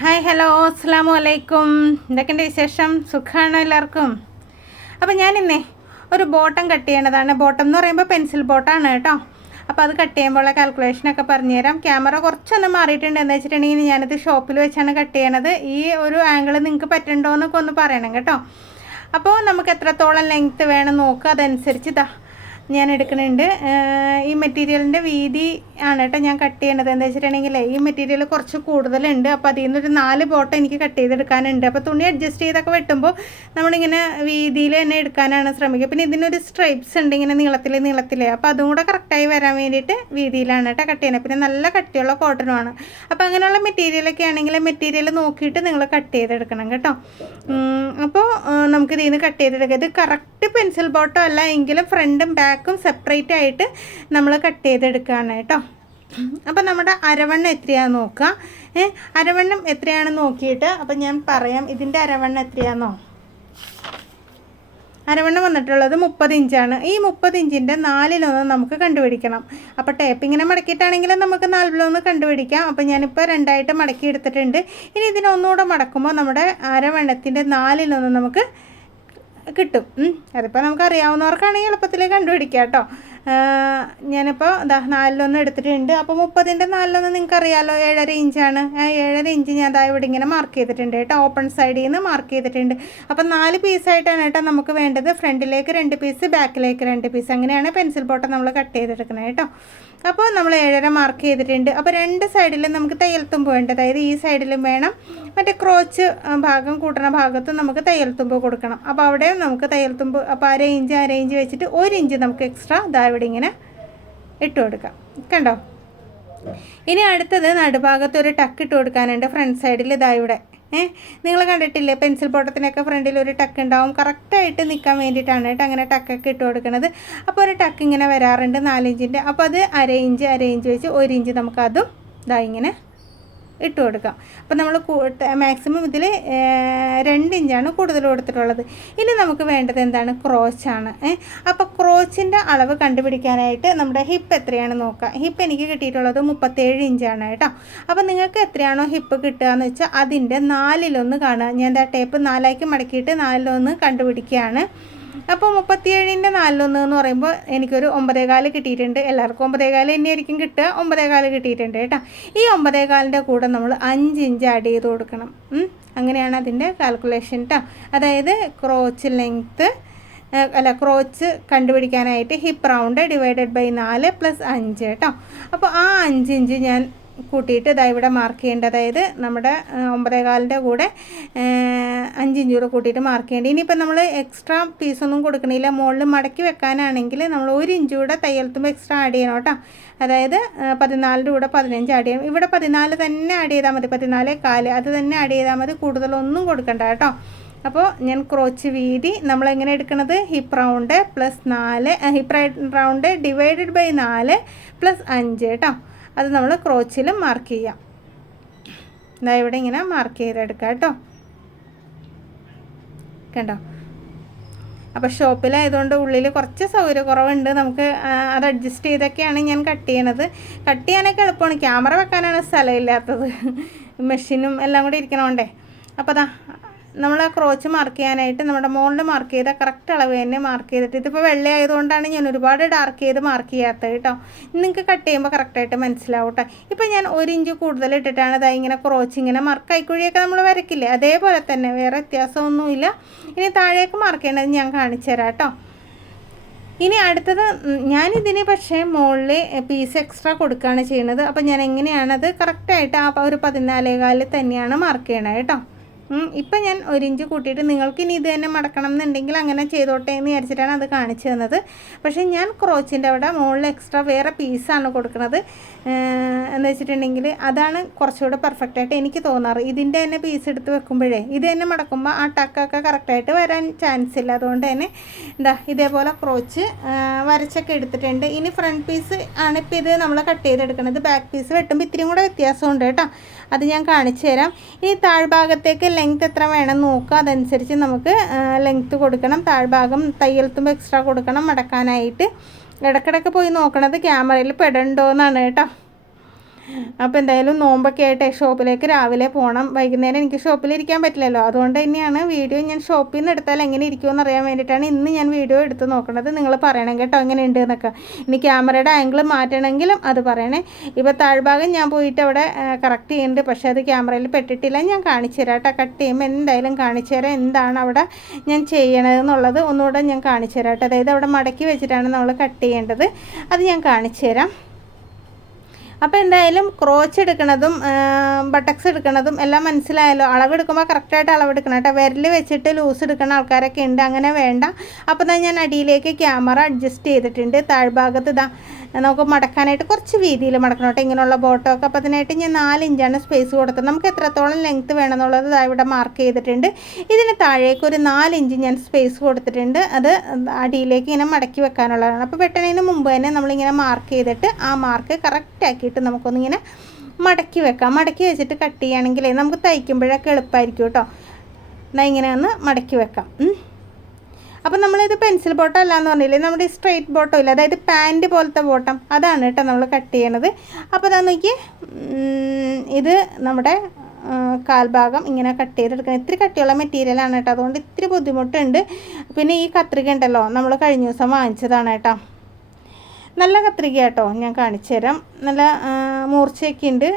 Hi hello അസ്സാം വലൈക്കും. എന്തൊക്കെയുണ്ട് വിശേഷം? സുഖമാണോ എല്ലാവർക്കും? അപ്പോൾ ഞാനിന്നേ ഒരു ബോട്ടം കട്ട് ചെയ്യണതാണ്. ബോട്ടം എന്ന് പറയുമ്പോൾ പെൻസിൽ ബോട്ടാണ് കേട്ടോ. അപ്പോൾ അത് കട്ട് ചെയ്യുമ്പോഴുള്ള കാൽക്കുലേഷനൊക്കെ പറഞ്ഞുതരാം. ക്യാമറ കുറച്ചൊന്ന് മാറിയിട്ടുണ്ട്. എന്താ വെച്ചിട്ടുണ്ടെങ്കിൽ ഞാനിത് ഷോപ്പിൽ വെച്ചാണ് കട്ട് ചെയ്യണത്. ഈ ഒരു ആംഗിൾ നിങ്ങൾക്ക് പറ്റുന്നുണ്ടോ എന്നൊക്കെ ഒന്ന് പറയണം കേട്ടോ. അപ്പോൾ നമുക്ക് എത്രത്തോളം ലെങ്ത്ത് വേണം നോക്കുക. അതനുസരിച്ച് ഞാൻ എടുക്കുന്നുണ്ട്. ഈ മെറ്റീരിയലിൻ്റെ വീതി ആണ് കേട്ടോ ഞാൻ കട്ട് ചെയ്യണത്. എന്താ വെച്ചിട്ടുണ്ടെങ്കിൽ ഈ മെറ്റീരിയൽ കുറച്ച് കൂടുതലുണ്ട്. അപ്പോൾ അതിൽ നിന്നൊരു 4 ബോട്ടം എനിക്ക് കട്ട് ചെയ്തെടുക്കാനുണ്ട്. അപ്പോൾ തുണി അഡ്ജസ്റ്റ് ചെയ്തൊക്കെ വെട്ടുമ്പോൾ നമ്മളിങ്ങനെ വീതിയിൽ തന്നെ എടുക്കാനാണ് ശ്രമിക്കുക. പിന്നെ ഇതിനൊരു സ്ട്രൈപ്സ് ഉണ്ട് ഇങ്ങനെ നീളത്തിൽ. അപ്പോൾ അതും കൂടെ കറക്റ്റായി വരാൻ വേണ്ടിയിട്ട് വീതിയിലാണ് കേട്ടോ കട്ട് ചെയ്യുന്നത്. പിന്നെ നല്ല കട്ടിയുള്ള കോട്ടനുമാണ്. അപ്പോൾ അങ്ങനെയുള്ള മെറ്റീരിയലൊക്കെ ആണെങ്കിൽ മെറ്റീരിയൽ നോക്കിയിട്ട് നിങ്ങൾ കട്ട് ചെയ്തെടുക്കണം കേട്ടോ. അപ്പോൾ നമുക്ക് ഇതിൽ നിന്ന് കട്ട് ചെയ്തെടുക്കുക. ഇത് കറക്റ്റ് പെൻസിൽ ബോട്ടം അല്ല എങ്കിലും ഫ്രണ്ടും ബാക്കും സെപ്പറേറ്റ് ആയിട്ട് നമ്മൾ കട്ട് ചെയ്തെടുക്കുകയാണ് കേട്ടോ. അപ്പം നമ്മുടെ അരവണ്ണം എത്രയാണെന്ന് നോക്കുക. അരവണ്ണം എത്രയാണെന്ന് നോക്കിയിട്ട് അപ്പം ഞാൻ പറയാം ഇതിൻ്റെ അരവണ്ണം എത്രയാണെന്നോ. അരവണ്ണം വന്നിട്ടുള്ളത് 30 ഇഞ്ചാണ്. ഈ 30 ഇഞ്ചിൻ്റെ 4-1 നമുക്ക് കണ്ടുപിടിക്കണം. അപ്പോൾ ടേപ്പിങ്ങനെ മടക്കിയിട്ടാണെങ്കിൽ നമുക്ക് 4-1 കണ്ടുപിടിക്കാം. അപ്പോൾ ഞാനിപ്പോൾ 2ആയിട്ട് മടക്കി എടുത്തിട്ടുണ്ട്. ഇനി ഇതിനൊന്നുകൂടെ മടക്കുമ്പോൾ നമ്മുടെ അരവണ്ണത്തിൻ്റെ 4-1 നമുക്ക് കിട്ടും. അതിപ്പോൾ നമുക്കറിയാവുന്നവർക്കാണെങ്കിൽ എളുപ്പത്തിൽ കണ്ടുപിടിക്കാം കേട്ടോ. ഞാനിപ്പോൾ 4-1 എടുത്തിട്ടുണ്ട്. അപ്പോൾ 30ൻ്റെ 4-1 നിങ്ങൾക്ക് അറിയാമല്ലോ, 7.5 ഇഞ്ചാണ്. 7.5 ഇഞ്ച് ഞാൻ ഇവിടെ ഇങ്ങനെ മാർക്ക് ചെയ്തിട്ടുണ്ട് കേട്ടോ. ഓപ്പൺ സൈഡിൽ നിന്ന് മാർക്ക് ചെയ്തിട്ടുണ്ട്. അപ്പോൾ 4 പീസായിട്ടാണ് കേട്ടോ നമുക്ക് വേണ്ടത്. ഫ്രണ്ടിലേക്ക് 2 പീസ്, ബാക്കിലേക്ക് 2 പീസ്. അങ്ങനെയാണ് പെൻസിൽ ബോട്ടം നമ്മൾ കട്ട് ചെയ്തെടുക്കുന്നത് കേട്ടോ. അപ്പോൾ നമ്മൾ 7.5 മാർക്ക് ചെയ്തിട്ടുണ്ട്. അപ്പോൾ 2 സൈഡിലും നമുക്ക് തയ്യൽ തുമ്പ് വേണ്ട. അതായത് ഈ സൈഡിലും വേണം, മറ്റേ ക്രോച്ച് ഭാഗം കൂട്ടുന്ന ഭാഗത്ത് നമുക്ക് തയ്യൽ തുമ്പ് കൊടുക്കണം. അപ്പോൾ അവിടെ നമുക്ക് തയ്യൽ തുമ്പ് അപ്പോൾ അര ഇഞ്ച് വെച്ചിട്ട് 1 ഇഞ്ച് നമുക്ക് എക്സ്ട്രാ ഇവിടെ ഇങ്ങനെ ഇട്ട് കൊടുക്കാം. കണ്ടോ? ഇനി അടുത്തത് നടുഭാഗത്ത് ഒരു ടക്ക് ഇട്ട് കൊടുക്കാനുണ്ട്. ഫ്രണ്ട് സൈഡിൽ ഇവിടെ നിങ്ങൾ കണ്ടിട്ടില്ലേ, പെൻസിൽ ബോട്ടത്തിനൊക്കെ ഫ്രണ്ടിൽ ഒരു ടക്ക് ഉണ്ടാവും. കറക്റ്റായിട്ട് നിൽക്കാൻ വേണ്ടിയിട്ടാണ് കേട്ടോ അങ്ങനെ ടക്കൊക്കെ ഇട്ട് കൊടുക്കുന്നത്. അപ്പോൾ ഒരു ടക്ക് ഇങ്ങനെ വരാറുണ്ട് 4 ഇഞ്ചിൻ്റെ. അപ്പോൾ അത് അര ഇഞ്ച് വെച്ച് 1 ഇഞ്ച് നമുക്കതും ഇങ്ങനെ ഇട്ട് കൊടുക്കാം. അപ്പോൾ നമ്മൾ മാക്സിമം ഇതിൽ 2 ഇഞ്ചാണ് കൂടുതൽ കൊടുത്തിട്ടുള്ളത്. ഇനി നമുക്ക് വേണ്ടത് എന്താണ്? ക്രോച്ചാണ്. അപ്പോൾ ക്രോച്ചിൻ്റെ അളവ് കണ്ടുപിടിക്കാനായിട്ട് നമ്മുടെ ഹിപ്പ് എത്രയാണ് നോക്കാം. ഹിപ്പ് എനിക്ക് കിട്ടിയിട്ടുള്ളത് 37 ഇഞ്ചാണ് കേട്ടോ. അപ്പോൾ നിങ്ങൾക്ക് എത്രയാണോ ഹിപ്പ് കിട്ടുക എന്ന് വെച്ചാൽ അതിൻ്റെ 4-1 കാണുക. ഞാൻ ടേപ്പ് 4ആക്കി മടക്കിയിട്ട് 4-1 കണ്ടുപിടിക്കുകയാണ്. അപ്പോൾ 37ൻ്റെ 4-1 എന്ന് പറയുമ്പോൾ എനിക്കൊരു 9.25 കിട്ടിയിട്ടുണ്ട്. എല്ലാവർക്കും 9.25 തന്നെയായിരിക്കും കിട്ടുക. 9.25 കിട്ടിയിട്ടുണ്ട് കേട്ടോ. ഈ 9.25ൻ്റെ കൂടെ നമ്മൾ 5 ഇഞ്ച് ആഡ് ചെയ്ത് കൊടുക്കണം. അങ്ങനെയാണ് അതിൻ്റെ കാൽക്കുലേഷൻ കേട്ടോ. അതായത് ക്രോച്ച് കണ്ടുപിടിക്കാനായിട്ട് ഹിപ്പ് റൗണ്ട് ഡിവൈഡഡ് ബൈ 4 + 5 കേട്ടോ. അപ്പോൾ ആ 5 ഇഞ്ച് ഞാൻ കൂട്ടിയിട്ട് ഇവിടെ മാർക്ക് ചെയ്യേണ്ടത്. അതായത് നമ്മുടെ 9.25ൻ്റെ കൂടെ 5 ഇഞ്ച് കൂടെ കൂട്ടിയിട്ട് മാർക്ക് ചെയ്യേണ്ടത്. ഇനിയിപ്പോൾ നമ്മൾ എക്സ്ട്രാ പീസൊന്നും കൊടുക്കണില്ല. മുകളിൽ മടക്കി വെക്കാനാണെങ്കിൽ നമ്മൾ 1 ഇഞ്ച് കൂടെ തയ്യൽത്തുമ്പോൾ എക്സ്ട്രാ ആഡ് ചെയ്യണം കേട്ടോ. അതായത് 14ൻ്റെ കൂടെ 15 ആഡ് ചെയ്യണം. ഇവിടെ 14 തന്നെ ആഡ് ചെയ്താൽ മതി. 14.25 അത് തന്നെ ആഡ് ചെയ്താൽ മതി. കൂടുതലൊന്നും കൊടുക്കണ്ട കേട്ടോ. അപ്പോൾ ഞാൻ ക്രോച്ച് വീതി നമ്മളെങ്ങനെ എടുക്കുന്നത്? ഹിപ്പ് റൗണ്ട് ഡിവൈഡഡ് ബൈ 4 + 5 കേട്ടോ. അത് നമ്മൾ ക്രോച്ചിലും മാർക്ക് ചെയ്യാം. ഇവിടെ ഇങ്ങനെ മാർക്ക് ചെയ്തെടുക്കാം കേട്ടോ. കണ്ടോ? അപ്പോൾ ഷോപ്പിലായതുകൊണ്ട് ഉള്ളിൽ കുറച്ച് സൗകര്യക്കുറവുണ്ട്. നമുക്ക് അത് അഡ്ജസ്റ്റ് ചെയ്തൊക്കെയാണ് ഞാൻ കട്ട് ചെയ്യണത്. കട്ട് ചെയ്യാനൊക്കെ എളുപ്പമാണ്. ക്യാമറ വെക്കാനാണ് സ്ഥലമില്ലാത്തത്. മെഷീനും എല്ലാം കൂടി ഇരിക്കണോണ്ടേ. അപ്പോൾ നമ്മൾ ആ ക്രോച്ച് മാർക്ക് ചെയ്യാനായിട്ട് നമ്മുടെ മുകളിൽ മാർക്ക് ചെയ്ത കറക്റ്റ് അളവ് തന്നെ മാർക്ക് ചെയ്തിട്ട്, ഇതിപ്പോൾ വെള്ളയായതുകൊണ്ടാണ് ഞാൻ ഒരുപാട് ഡാർക്ക് ചെയ്ത് മാർക്ക് ചെയ്യാത്തത് കേട്ടോ. നിങ്ങൾക്ക് കട്ട് ചെയ്യുമ്പോൾ കറക്റ്റായിട്ട് മനസ്സിലാവും കേട്ടോ. ഇപ്പോൾ ഞാൻ 1 ഇഞ്ച് കൂടുതൽ ഇട്ടിട്ടാണ് ഇങ്ങനെ ക്രോച്ച് ഇങ്ങനെ കൈക്കുഴിയൊക്കെ നമ്മൾ വരയ്ക്കില്ലേ, അതേപോലെ തന്നെ, വേറെ വ്യത്യാസമൊന്നുമില്ല. ഇനി താഴേക്ക് മാർക്ക് ചെയ്യണത് ഞാൻ കാണിച്ചു തരാം കേട്ടോ. ഇനി അടുത്തത് ഞാനിതിന് പക്ഷേ മുകളിൽ പീസ് എക്സ്ട്രാ കൊടുക്കുകയാണ് ചെയ്യുന്നത്. അപ്പോൾ ഞാൻ എങ്ങനെയാണത് കറക്റ്റായിട്ട് ആ ഒരു 14.25 തന്നെയാണ് മാർക്ക് ചെയ്യണത് കേട്ടോ. ഇപ്പം ഞാൻ 1 ഇഞ്ച് കൂട്ടിയിട്ട് നിങ്ങൾക്ക് ഇനി ഇത് തന്നെ മടക്കണം എന്നുണ്ടെങ്കിൽ അങ്ങനെ ചെയ്തോട്ടെ എന്ന് വിചാരിച്ചിട്ടാണ് അത് കാണിച്ചു തന്നത്. പക്ഷേ ഞാൻ ക്രോച്ചിൻ്റെ അവിടെ മുകളിൽ എക്സ്ട്രാ വേറെ പീസാണ് കൊടുക്കുന്നത്. എന്ന് വെച്ചിട്ടുണ്ടെങ്കിൽ അതാണ് കുറച്ചുകൂടെ പെർഫെക്റ്റായിട്ട് എനിക്ക് തോന്നാറ്. ഇതിൻ്റെ തന്നെ പീസ് എടുത്ത് വെക്കുമ്പോഴേ ഇത് തന്നെ മടക്കുമ്പോൾ ആ ടക്കൊക്കെ കറക്റ്റായിട്ട് വരാൻ ചാൻസ് ഇല്ല. അതുകൊണ്ട് തന്നെ ഇതേപോലെ ക്രോച്ച് വരച്ചൊക്കെ എടുത്തിട്ടുണ്ട്. ഇനി ഫ്രണ്ട് പീസ് ആണ് ഇപ്പോൾ ഇത് നമ്മൾ കട്ട് ചെയ്തെടുക്കുന്നത്. ബാക്ക് പീസ് വെട്ടുമ്പോൾ ഇത്തിരിയും കൂടെ വ്യത്യാസമുണ്ട് കേട്ടോ. അത് ഞാൻ കാണിച്ചു തരാം. ഇനി താഴ്ഭാഗത്തേക്ക് ലെങ്ത് എത്ര വേണം നോക്കുക. അതനുസരിച്ച് നമുക്ക് ലെങ്ത്ത് കൊടുക്കണം. താഴ്ഭാഗം തയ്യൽത്തുമ്പോൾ എക്സ്ട്രാ കൊടുക്കണം മടക്കാനായിട്ട്. ഇടയ്ക്കിടയ്ക്ക് പോയി നോക്കണത് ക്യാമറയിൽ പെടണ്ടോ എന്നാണ് കേട്ടോ. അപ്പോൾ എന്തായാലും നോമ്പൊക്കെ ആയിട്ട് ഷോപ്പിലേക്ക് രാവിലെ പോകണം. വൈകുന്നേരം എനിക്ക് ഷോപ്പിലിരിക്കാൻ പറ്റില്ലല്ലോ. അതുകൊണ്ട് തന്നെയാണ് വീഡിയോ ഞാൻ ഷോപ്പിൽ നിന്ന് എടുത്താൽ എങ്ങനെ ഇരിക്കുമെന്ന് അറിയാൻ വേണ്ടിയിട്ടാണ് ഇന്ന് ഞാൻ വീഡിയോ എടുത്ത് നോക്കുന്നത്. നിങ്ങൾ പറയണം കേട്ടോ എങ്ങനെ ഉണ്ട് എന്നൊക്കെ. ഇനി ക്യാമറയുടെ ആംഗിൾ മാറ്റണമെങ്കിലും അത് പറയണേ. ഇപ്പോൾ താഴ്ഭാഗം ഞാൻ പോയിട്ട് അവിടെ കറക്റ്റ് ചെയ്യുന്നുണ്ട്, പക്ഷേ അത് ക്യാമറയിൽ പെട്ടിട്ടില്ല. ഞാൻ കാണിച്ചു തരാം കേട്ടോ. കട്ട് ചെയ്യുമ്പോൾ എന്തായാലും കാണിച്ചു തരാം എന്താണ് അവിടെ ഞാൻ ചെയ്യണതെന്നുള്ളത് ഒന്നുകൂടെ ഞാൻ കാണിച്ചു തരാം കേട്ടോ. അതായത് അവിടെ മടക്കി വെച്ചിട്ടാണ് നമ്മൾ കട്ട് ചെയ്യേണ്ടത്. അത് ഞാൻ കാണിച്ചു തരാം. അപ്പോൾ എന്തായാലും ക്രോച്ച് എടുക്കുന്നതും ബട്ടക്സ് എടുക്കുന്നതും എല്ലാം മനസ്സിലായല്ലോ. അളവെടുക്കുമ്പോൾ കറക്റ്റായിട്ട് അളവെടുക്കണം കേട്ടോ. വിരൽ വെച്ചിട്ട് ലൂസ് എടുക്കുന്ന ആൾക്കാരൊക്കെ ഉണ്ട്, അങ്ങനെ വേണ്ട. അപ്പോൾ ഞാൻ അടിയിലേക്ക് ക്യാമറ അഡ്ജസ്റ്റ് ചെയ്തിട്ടുണ്ട്. താഴ്ഭാഗത്ത് ഇതാ നമുക്ക് മടക്കാനായിട്ട് കുറച്ച് വീതിയിൽ മടക്കണം കേട്ടോ, ഇങ്ങനെയുള്ള ബോട്ടമൊക്കെ. അപ്പോൾ അതിനായിട്ട് ഞാൻ 4 ഇഞ്ചാണ് സ്പേസ് കൊടുത്തത്. നമുക്ക് എത്രത്തോളം ലെങ്ത്ത് വേണമെന്നുള്ളത് ഇവിടെ മാർക്ക് ചെയ്തിട്ടുണ്ട്. ഇതിന് താഴേക്ക് ഒരു 4 ഇഞ്ച് ഞാൻ സ്പേസ് കൊടുത്തിട്ടുണ്ട്. അത് അടിയിലേക്ക് ഇങ്ങനെ മടക്കി വെക്കാനുള്ളതാണ്. അപ്പോൾ വെട്ടണതിന് മുമ്പ് തന്നെ നമ്മളിങ്ങനെ മാർക്ക് ചെയ്തിട്ട് ആ മാർക്ക് കറക്റ്റാക്കിയിട്ട് നമുക്കൊന്നിങ്ങനെ മടക്കി വെക്കാം. മടക്കി വെച്ചിട്ട് കട്ട് ചെയ്യുകയാണെങ്കിൽ നമുക്ക് തയ്ക്കുമ്പോഴൊക്കെ എളുപ്പമായിരിക്കും കേട്ടോ. എന്നാൽ ഇങ്ങനെ ഒന്ന് മടക്കി വെക്കാം. അപ്പോൾ നമ്മളിത് പെൻസിൽ ബോട്ടം അല്ലാന്ന് പറഞ്ഞില്ലേ, നമ്മുടെ ഈ സ്ട്രെയിറ്റ് ബോട്ടം ഇല്ല, അതായത് പാൻറ്റ് പോലത്തെ ബോട്ടം, അതാണ് കേട്ടോ നമ്മൾ കട്ട് ചെയ്യണത്. അപ്പോൾ അതാ നോക്കി, ഇത് നമ്മുടെ കാൽഭാഗം ഇങ്ങനെ കട്ട് ചെയ്തെടുക്കണം. ഇത്തിരി കട്ടിയുള്ള മെറ്റീരിയലാണ് കേട്ടോ, അതുകൊണ്ട് ഇത്തിരി ബുദ്ധിമുട്ടുണ്ട്. പിന്നെ ഈ കത്രിക ഉണ്ടല്ലോ, നമ്മൾ കഴിഞ്ഞ ദിവസം വാങ്ങിച്ചതാണ് കേട്ടോ. നല്ല കത്രിക കേട്ടോ, ഞാൻ കാണിച്ചു തരാം. നല്ല മൂർച്ചയൊക്കെ ഉണ്ട്,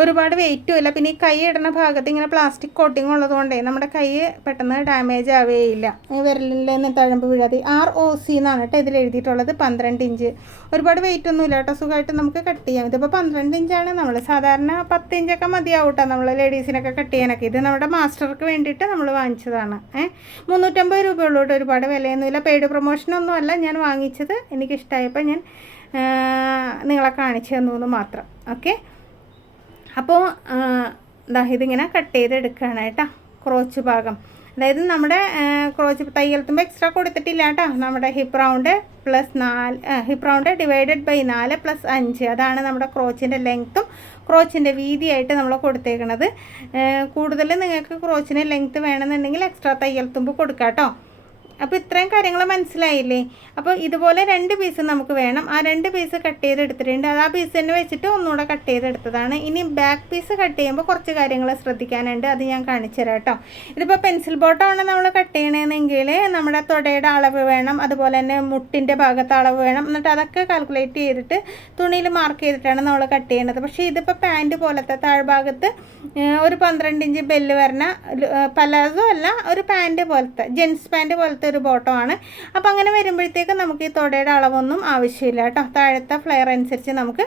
ഒരുപാട് വെയിറ്റും ഇല്ല. പിന്നെ ഈ കൈ ഇടുന്ന ഭാഗത്ത് ഇങ്ങനെ പ്ലാസ്റ്റിക് കോട്ടിങ് ഉള്ളതുകൊണ്ടേ നമ്മുടെ കൈ പെട്ടെന്ന് ഡാമേജ് ആവുകയില്ല. വിരലിൽ നിന്ന് തഴമ്പ് വീഴാതെ. ROC എന്നാണ് കേട്ടോ ഇതിൽ എഴുതിയിട്ടുള്ളത്. 12 ഇഞ്ച്. ഒരുപാട് വെയിറ്റ് ഒന്നും ഇല്ല കേട്ടോ, സുഖമായിട്ട് നമുക്ക് കട്ട് ചെയ്യാം. ഇതിപ്പോൾ 12 ഇഞ്ചാണ്. നമ്മൾ സാധാരണ 10 ഇഞ്ചൊക്കെ മതിയാവും കേട്ടോ നമ്മൾ ലേഡീസിനൊക്കെ കട്ട് ചെയ്യാനൊക്കെ. ഇത് നമ്മുടെ മാസ്റ്റർക്ക് വേണ്ടിയിട്ട് നമ്മൾ വാങ്ങിച്ചതാണ്. 350 രൂപയുള്ളൂ കേട്ടോ, ഒരുപാട് വിലയൊന്നുമില്ല. പെയ്ഡ് പ്രൊമോഷനൊന്നും അല്ല, ഞാൻ വാങ്ങിച്ചത് എനിക്കിഷ്ടമായപ്പോൾ ഞാൻ നിങ്ങളെ കാണിച്ചു തന്നു മാത്രം. ഓക്കെ, അപ്പോൾ ഇതിങ്ങനെ കട്ട് ചെയ്തെടുക്കുകയാണ് കേട്ടോ. ക്രോച്ച് ഭാഗം, അതായത് നമ്മുടെ ക്രോച്ച് തയ്യൽത്തുമ്പോൾ എക്സ്ട്രാ കൊടുത്തിട്ടില്ല കേട്ടോ. നമ്മുടെ hip round plus 4 hip round divided by 4 + 5, അതാണ് നമ്മുടെ ക്രോച്ചിൻ്റെ ലെങ്ത്തും ക്രോച്ചിൻ്റെ വീതിയായിട്ട് നമ്മൾ കൊടുത്തേക്കുന്നത്. കൂടുതൽ നിങ്ങൾക്ക് ക്രോച്ചിന് ലെങ്ത്ത് വേണമെന്നുണ്ടെങ്കിൽ എക്സ്ട്രാ തയ്യൽത്തുമ്പ് കൊടുക്കാം കേട്ടോ. അപ്പോൾ ഇത്രയും കാര്യങ്ങൾ മനസ്സിലായില്ലേ? അപ്പോൾ ഇതുപോലെ 2 പീസ് നമുക്ക് വേണം. ആ 2 പീസ് കട്ട് ചെയ്തെടുത്തിട്ടുണ്ട്. അത് ആ പീസ് തന്നെ വെച്ചിട്ട് ഒന്നുകൂടെ കട്ട് ചെയ്തെടുത്തതാണ്. ഇനി ബാക്ക് പീസ് കട്ട് ചെയ്യുമ്പോൾ കുറച്ച് കാര്യങ്ങൾ ശ്രദ്ധിക്കാനുണ്ട്, അത് ഞാൻ കാണിച്ചു തരാം കേട്ടോ. ഇതിപ്പോൾ പെൻസിൽ ബോട്ടമാണ് നമ്മൾ കട്ട് ചെയ്യണമെങ്കിൽ നമ്മുടെ തുടയുടെ അളവ് വേണം, അതുപോലെ തന്നെ മുട്ടിൻ്റെ ഭാഗത്ത് അളവ് വേണം. എന്നിട്ട് അതൊക്കെ കാൽക്കുലേറ്റ് ചെയ്തിട്ട് തുണിയിൽ മാർക്ക് ചെയ്തിട്ടാണ് നമ്മൾ കട്ട് ചെയ്യുന്നത്. പക്ഷേ ഇതിപ്പോൾ പാൻറ്റ് പോലത്തെ താഴ്ഭാഗത്ത് ഒരു 12 ഇഞ്ച് ബെല്ല് വരണ പലാസോ അല്ല, ഒരു പാൻറ്റ് പോലത്തെ ജെൻസ് പാൻറ്റ് പോലത്തെ ഒരു ബോട്ടമാണ്. അപ്പോൾ അങ്ങനെ വരുമ്പോഴത്തേക്ക് നമുക്ക് ഈ തുടയുടെ അളവൊന്നും ആവശ്യമില്ല കേട്ടോ. താഴത്തെ ഫ്ലെയർ അനുസരിച്ച് നമുക്ക്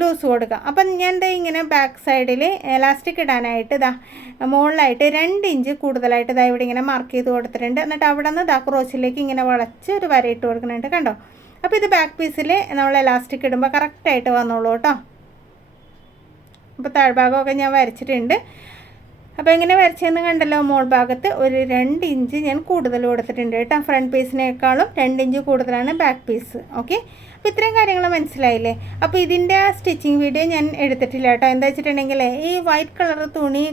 ലൂസ് കൊടുക്കാം. അപ്പം ഞാൻ ഇങ്ങനെ ബാക്ക് സൈഡിൽ എലാസ്റ്റിക് ഇടാനായിട്ട് മുകളിലായിട്ട് 2 ഇഞ്ച് കൂടുതലായിട്ട് ഇവിടെ ഇങ്ങനെ മാർക്ക് ചെയ്ത് കൊടുത്തിട്ടുണ്ട്. എന്നിട്ട് അവിടെ നിന്ന് ക്രോച്ചിലേക്ക് ഇങ്ങനെ വളച്ച് ഒരു വര ഇട്ട് കൊടുക്കുന്നുണ്ട്, കണ്ടോ. അപ്പോൾ ഇത് ബാക്ക് പീസിൽ നമ്മൾ എലാസ്റ്റിക് ഇടുമ്പോൾ കറക്റ്റായിട്ട് വന്നോളൂ കേട്ടോ. അപ്പോൾ താഴ്ഭാഗമൊക്കെ ഞാൻ വരച്ചിട്ടുണ്ട്. അപ്പോൾ എങ്ങനെ വരച്ചതെന്ന് കണ്ടല്ലോ. മോൾ ഭാഗത്ത് ഒരു 2 ഇഞ്ച് ഞാൻ കൂടുതൽ കൊടുത്തിട്ടുണ്ട് കേട്ടോ. ഫ്രണ്ട് പീസിനേക്കാളും 2 ഇഞ്ച് കൂടുതലാണ് ബാക്ക് പീസ്. ഓക്കെ, അപ്പോൾ ഇത്രയും കാര്യങ്ങൾ മനസ്സിലായില്ലേ? അപ്പോൾ ഇതിൻ്റെ സ്റ്റിച്ചിങ് വീഡിയോ ഞാൻ എടുത്തിട്ടില്ല കേട്ടോ. എന്താ വെച്ചിട്ടുണ്ടെങ്കിൽ ഈ വൈറ്റ് കളർ തുണി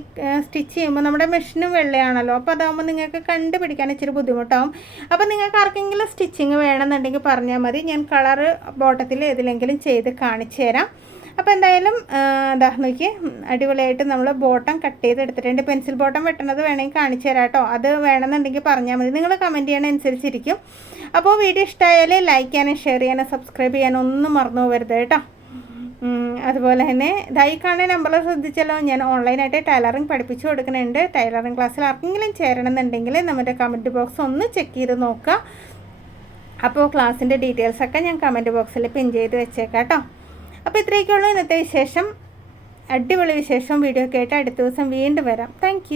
സ്റ്റിച്ച് ചെയ്യുമ്പോൾ നമ്മുടെ മെഷീനും വെള്ളയാണല്ലോ. അപ്പോൾ അതാകുമ്പോൾ നിങ്ങൾക്ക് കണ്ടുപിടിക്കാൻ ഇച്ചിരി ബുദ്ധിമുട്ടാവും. അപ്പോൾ നിങ്ങൾക്ക് ആർക്കെങ്കിലും സ്റ്റിച്ചിങ് വേണമെന്നുണ്ടെങ്കിൽ പറഞ്ഞാൽ മതി, ഞാൻ കളറ് ബോട്ടത്തിൽ ഏതിലെങ്കിലും ചെയ്ത് കാണിച്ചു തരാം. അപ്പോൾ എന്തായാലും നോക്കി അടിപൊളിയായിട്ട് നമ്മൾ ബോട്ടം കട്ട് ചെയ്തെടുത്തിട്ടുണ്ട്. പെൻസിൽ ബോട്ടം വെട്ടണത് വേണമെങ്കിൽ കാണിച്ചു തരാം കേട്ടോ. അത് വേണമെന്നുണ്ടെങ്കിൽ പറഞ്ഞാൽ മതി, നിങ്ങൾ കമൻറ്റ് ചെയ്യണ അനുസരിച്ചിരിക്കും. അപ്പോൾ വീഡിയോ ഇഷ്ടമായാൽ ലൈക്ക് ചെയ്യാനും ഷെയർ ചെയ്യാനും സബ്സ്ക്രൈബ് ചെയ്യാനും ഒന്നും മറന്നു പോകരുത് കേട്ടോ. അതുപോലെ തന്നെ ഈ കാണുന്ന നമ്പറിൽ ശ്രദ്ധിച്ചല്ലോ, ഞാൻ ഓൺലൈനായിട്ട് ടൈലറിങ് പഠിപ്പിച്ചു കൊടുക്കുന്നുണ്ട്. ടൈലറിങ് ക്ലാസ്സിൽ ആർക്കെങ്കിലും ചേരണമെന്നുണ്ടെങ്കിൽ നമ്മുടെ കമൻറ്റ് ബോക്സ് ഒന്ന് ചെക്ക് ചെയ്ത് നോക്കുക. അപ്പോൾ ക്ലാസ്സിൻ്റെ ഡീറ്റെയിൽസൊക്കെ ഞാൻ കമൻറ്റ് ബോക്സിൽ പിൻ ചെയ്ത് വെച്ചേക്കാം കേട്ടോ. അപ്പോൾ ഇത്രയൊക്കെയുള്ളൂ ഇന്നത്തെ വിശേഷം. അടിപൊളി വിശേഷം വീഡിയോ കേട്ട് അടുത്ത ദിവസം വീണ്ടും വരാം. താങ്ക്